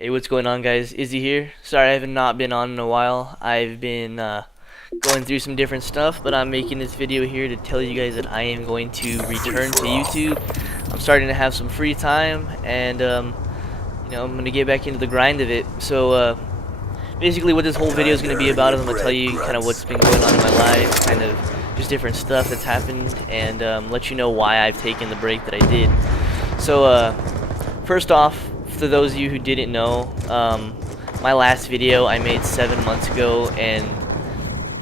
Hey, what's going on, guys? Izzy here. Sorry I have not been on in a while. I've been going through some different stuff, but I'm making this video here to tell you guys that I am going to return to YouTube. I'm starting to have some free time, and I'm going to get back into the grind of it. So basically what this whole video is going to be about is I'm going to tell you kind of what's been going on in my life, kind of just different stuff that's happened, and let you know why I've taken the break that I did. So first off, for those of you who didn't know, my last video I made 7 months ago, and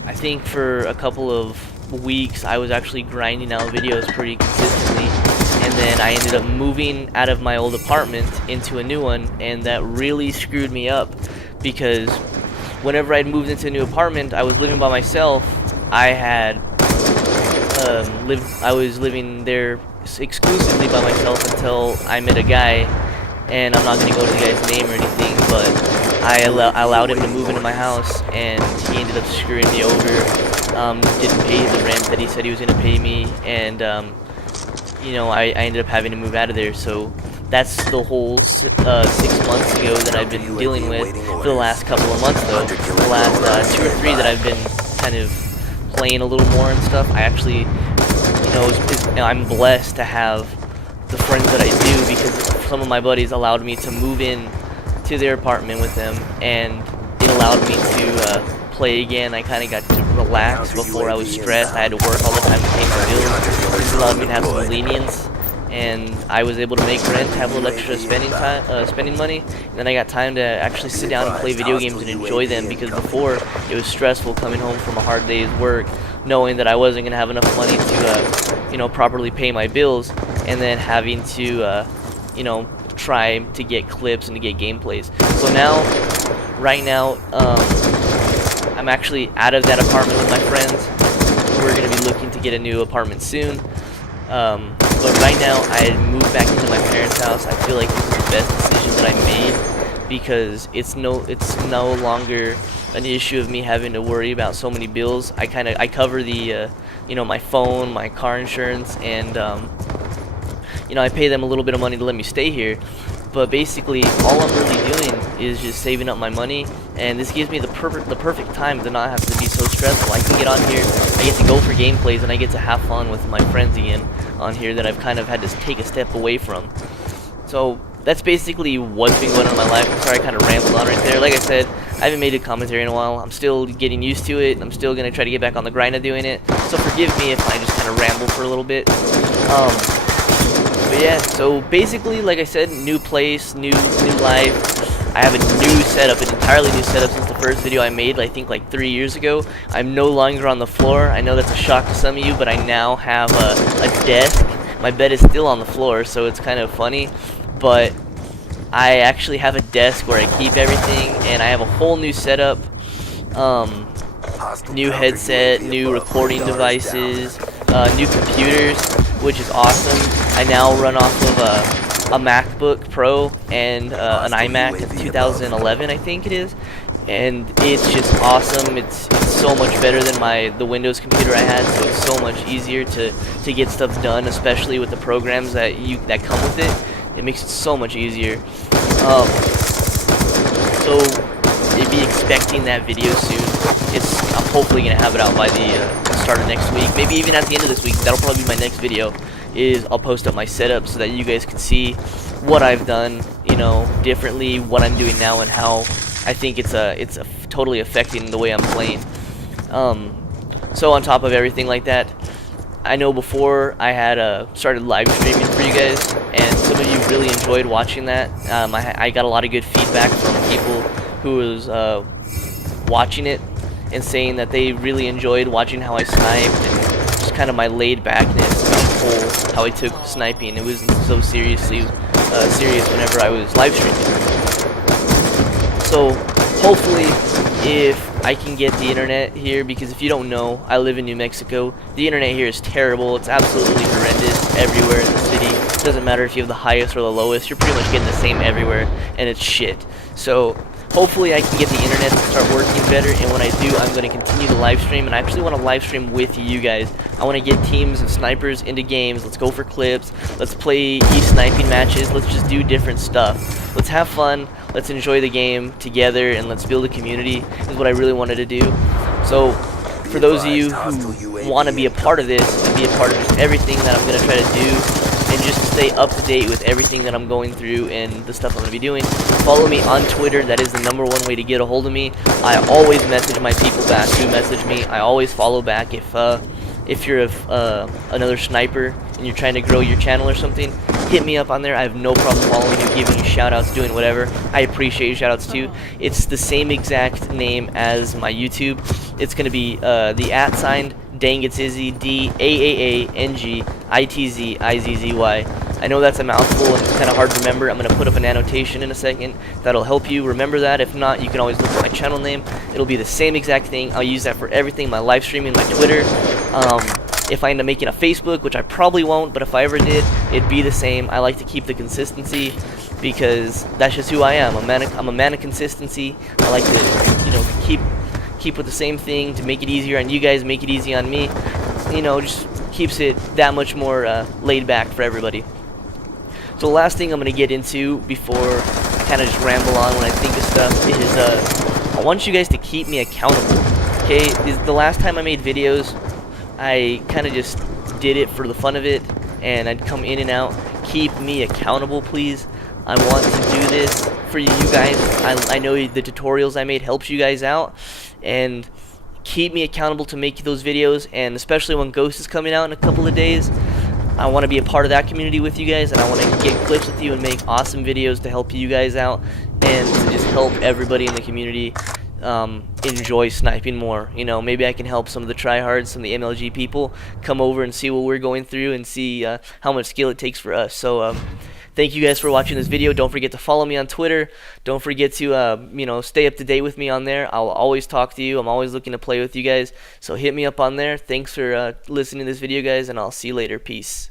I think for a couple of weeks I was actually grinding out videos pretty consistently, and then I ended up moving out of my old apartment into a new one, and that really screwed me up because whenever I'd moved into a new apartment, I was living by myself. I was living there exclusively by myself until I met a guy, and I'm not going to go into the guy's name or anything, but I allowed him to move into my house, and he ended up screwing me over. Didn't pay the rent that he said he was going to pay me, and I ended up having to move out of there. So that's the whole 6 months ago that I've been dealing with. For the last couple of months, though, the last 2 or 3 that I've been kind of playing a little more and stuff, I actually, I'm blessed to have the friends that I do, because some of my buddies allowed me to move in to their apartment with them, and it allowed me to play again. I kind of got to relax. Before I was stressed, I had to work all the time to pay my bills. This allowed me to have some lenience, and I was able to make rent, have a little extra spending money, and then I got time to actually sit down and play video games and enjoy them, because before it was stressful coming home from a hard day's work, knowing that I wasn't going to have enough money to properly pay my bills, and then having to try to get clips and to get gameplays. So now, right now, I'm actually out of that apartment with my friends. We're going to be looking to get a new apartment soon. But right now, I moved back into my parents' house. I feel like this is the best decision that I made, because it's no longer an issue of me having to worry about so many bills. I cover the my phone, my car insurance, and I pay them a little bit of money to let me stay here. But basically, all I'm really doing is just saving up my money, and this gives me the perfect time to not have to be so stressful. I can get on here, I get to go for gameplays, and I get to have fun with my friends again on here that I've kind of had to take a step away from. So that's basically what's been going on in my life. I'm sorry I kind of rambled on right there. Like I said, I haven't made a commentary in a while. I'm still getting used to it. I'm still going to try to get back on the grind of doing it. So forgive me if I just kind of ramble for a little bit. But yeah, so basically, like I said, new place, new life. I have a new setup, an entirely new setup since the first video I made, I think like 3 years ago. I'm no longer on the floor. I know that's a shock to some of you, but I now have a desk. My bed is still on the floor, so it's kind of funny. But I actually have a desk where I keep everything, and I have a whole new setup. New headset, new recording devices, new computers, which is awesome. I now run off of a MacBook Pro and an iMac 2011, I think it is, and it's just awesome. It's so much better than the Windows computer I had, so it's so much easier to get stuff done, especially with the programs that come with it. It makes it so much easier. So be expecting that video soon. I'm hopefully gonna have it out by the start of next week, maybe even at the end of this week. That'll probably be my next video. I'll post up my setup so that you guys can see what I've done, differently, what I'm doing now, and how I think it's totally affecting the way I'm playing. So on top of everything like that, I know before I had started live streaming for you guys, and some of you really enjoyed watching that. I got a lot of good feedback from people who was watching it and saying that they really enjoyed watching how I sniped, and just kind of my laid backness and how I took sniping. It wasn't so serious whenever I was live streaming. So hopefully, if I can get the internet here, because if you don't know, I live in New Mexico. The internet here is terrible. It's absolutely horrendous everywhere in the city. It doesn't matter if you have the highest or the lowest. You're pretty much getting the same everywhere, and it's shit. So hopefully I can get the internet to start working better, and when I do, I'm going to continue to live stream, and I actually want to live stream with you guys. I want to get teams of snipers into games. Let's go for clips. Let's play e-sniping matches. Let's just do different stuff. Let's have fun. let's enjoy the game together, and let's build a community is what I really wanted to do. So for those of you who want to be a part of this and be a part of just everything that I'm going to try to do, and just stay up to date with everything that I'm going through and the stuff I'm going to be doing, follow me on Twitter. That is the #1 way to get a hold of me. I always message my people back who message me. I always follow back if you're another sniper and you're trying to grow your channel or something. Hit me up on there. I have no problem following you, giving you shout outs, doing whatever. I appreciate your shout outs too. It's the same exact name as my YouTube. It's going to be the @ Dang It's Izzy, DAAANGITZIZZY. I know that's a mouthful and it's kind of hard to remember. I'm going to put up an annotation in a second that'll help you remember that. If not, you can always look at my channel name. It'll be the same exact thing. I'll use that for everything, my live streaming, my Twitter. If I end up making a Facebook, which I probably won't, but if I ever did, it'd be the same. I like to keep the consistency because that's just who I am. I'm a man of consistency. I like to, keep with the same thing to make it easier on you guys, make it easy on me. Just keeps it that much more laid back for everybody. So the last thing I'm going to get into before I kind of just ramble on when I think of stuff is I want you guys to keep me accountable. Okay, the last time I made videos, I kind of just did it for the fun of it, and I'd come in and out. Keep me accountable, please. I want to do this for you guys. I know the tutorials I made helps you guys out, and keep me accountable to make those videos. And especially when Ghost is coming out in a couple of days, I want to be a part of that community with you guys, and I want to get clips with you and make awesome videos to help you guys out and to just help everybody in the community enjoy sniping more. Maybe I can help some of the tryhards, some of the MLG people come over and see what we're going through and see how much skill it takes for us. So thank you guys for watching this video. Don't forget to follow me on Twitter. Don't forget to stay up to date with me on there. I'll always talk to you. I'm always looking to play with you guys. So hit me up on there. Thanks for listening to this video, guys, and I'll see you later. Peace.